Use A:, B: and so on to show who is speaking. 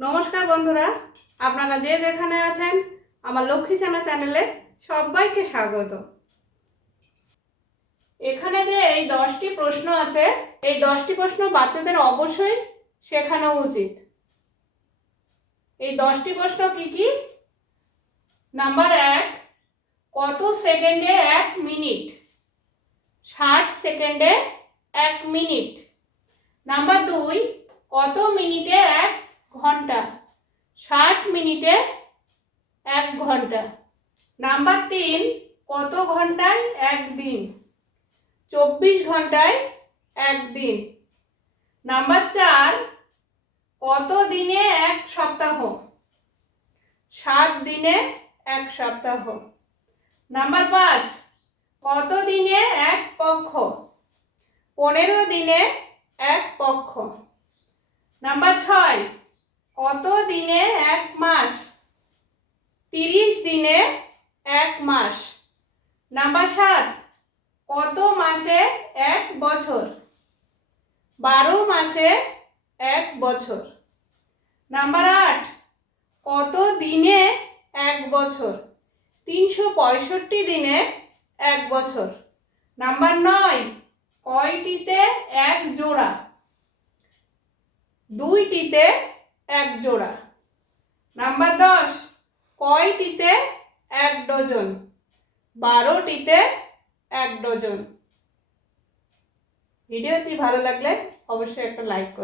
A: নমস্কার বন্ধুরা, আপনারা যে যেখানে আছেন, আমার লক্ষ্মী ছানা চ্যানেলে সবাইকে স্বাগত। এখানে যে এই দশটি প্রশ্ন আছে, এই দশটি প্রশ্ন বাচ্চাদের অবশ্যই শেখানো উচিত। এই দশটি প্রশ্ন কি কি? নাম্বার এক, কত সেকেন্ডে এক মিনিট? ষাট সেকেন্ডে এক মিনিট। নাম্বার দুই, কত মিনিটে এক ঘণ্টা। ষাট মিনিটে এক ঘণ্টা। নাম্বার তিন, কত ঘন্টায় এক দিন? চব্বিশ ঘন্টায় এক দিন। নাম্বার চার, কত দিনে এক সপ্তাহ? সাত দিনে এক সপ্তাহ। নাম্বার পাঁচ, কত দিনে এক পক্ষ? পনেরো দিনে এক পক্ষ। নাম্বার ছয় কত দিনে এক মাস? তিরিশ দিনে এক মাস। নাম্বার সাত, কত মাসে এক বছর? বারো মাসে এক বছর। নাম্বার আট, কত দিনে এক বছর? তিনশো পঁয়ষট্টি দিনে এক বছর। নাম্বার নয়, কয়টিতে এক জোড়া? দুইটিতে এক জোড়া। নাম্বার দশ, কয়টিতে এক ডজন? বারোটিতে এক ডজন। ভিডিওটি ভালো লাগলে অবশ্যই একটা লাইক করুন